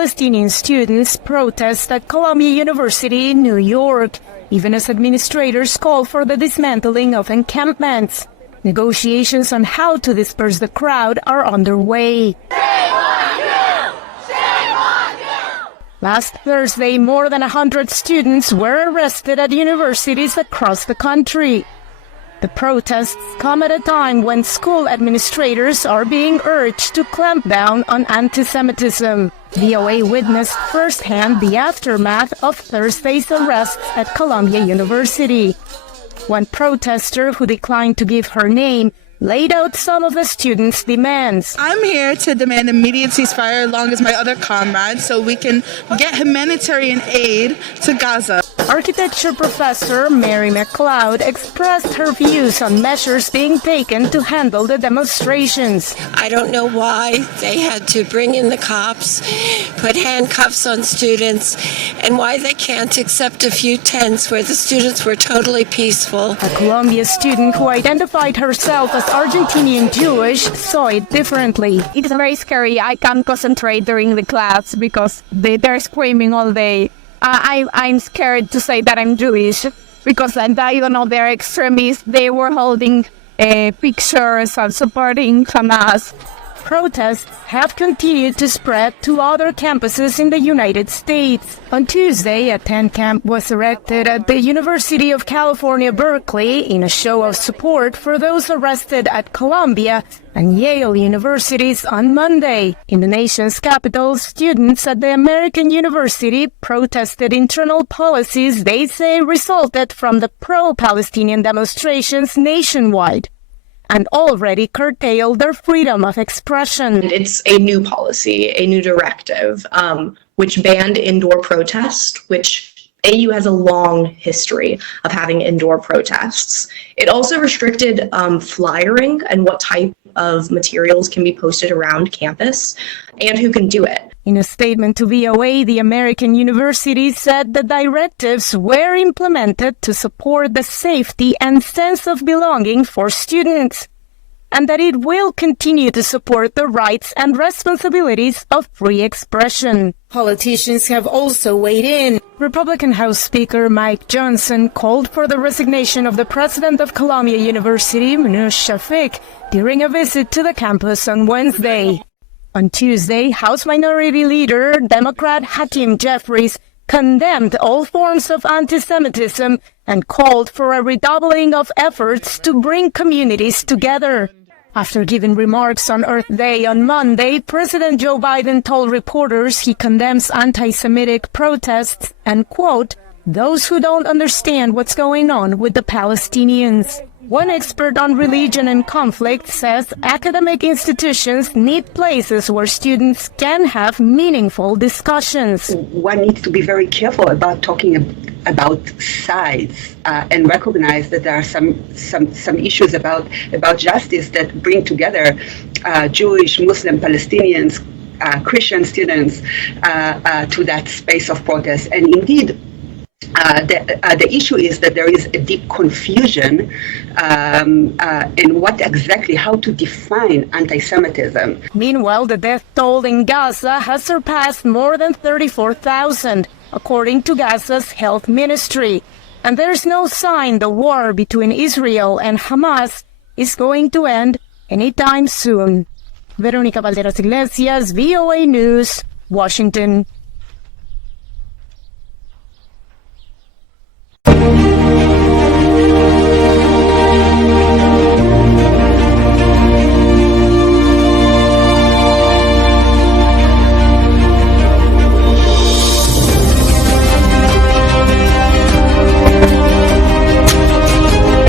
Palestinian students protest at Columbia University in New York, even as administrators call for the dismantling of encampments. Negotiations on how to disperse the crowd are underway. Shame on you! Shame on you! Last Thursday, more than 100 students were arrested at universities across the country. The protests come at a time when school administrators are being urged to clamp down on anti-Semitism. VOA witnessed firsthand the aftermath of Thursday's arrests at Columbia University. One protester, who declined to give her name, laid out some of the students' demands. I'm here to demand immediate ceasefire along with my other comrades so we can get humanitarian aid to Gaza. Architecture professor Mary McLeod expressed her views on measures being taken to handle the demonstrations. I don't know why they had to bring in the cops, put handcuffs on students, and why they can't accept a few tents where the students were totally peaceful. A Columbia student who identified herself as Argentinian Jewish saw it differently. It's very scary. I can't concentrate during the class because they're screaming all day. I'm scared to say that I'm Jewish because I don't know, they're extremists. They were holding pictures of supporting Hamas. Protests have continued to spread to other campuses in the United States. On Tuesday, a tent camp was erected at the University of California, Berkeley, in a show of support for those arrested at Columbia and Yale universities on Monday. In the nation's capital, students at the American University protested internal policies they say resulted from the pro-Palestinian demonstrations nationwide and already curtailed their freedom of expression. It's a new policy, a new directive, which banned indoor protest, which AU has a long history of having indoor protests. It also restricted flyering and what type of materials can be posted around campus and who can do it. In a statement to VOA, the American University said the directives were implemented to support the safety and sense of belonging for students, and that it will continue to support the rights and responsibilities of free expression. Politicians have also weighed in. Republican House Speaker Mike Johnson called for the resignation of the president of Columbia University, Munir Shafik, during a visit to the campus on Wednesday. On Tuesday, House Minority Leader, Democrat Hakeem Jeffries, condemned all forms of anti-Semitism and called for a redoubling of efforts to bring communities together. After giving remarks on Earth Day on Monday, President Joe Biden told reporters he condemns anti-Semitic protests and, quote, those who don't understand what's going on with the Palestinians. One expert on religion and conflict says academic institutions need places where students can have meaningful discussions. One needs to be very careful about talking about sides and recognize that there are some issues about justice that bring together Jewish, Muslim, Palestinians, Christian students to that space of protest. And indeed, the issue is that there is a deep confusion in how to define anti-Semitism. Meanwhile, the death toll in Gaza has surpassed more than 34,000, according to Gaza's health ministry. And there's no sign the war between Israel and Hamas is going to end anytime soon. Veronica Balderas Iglesias, VOA News, Washington.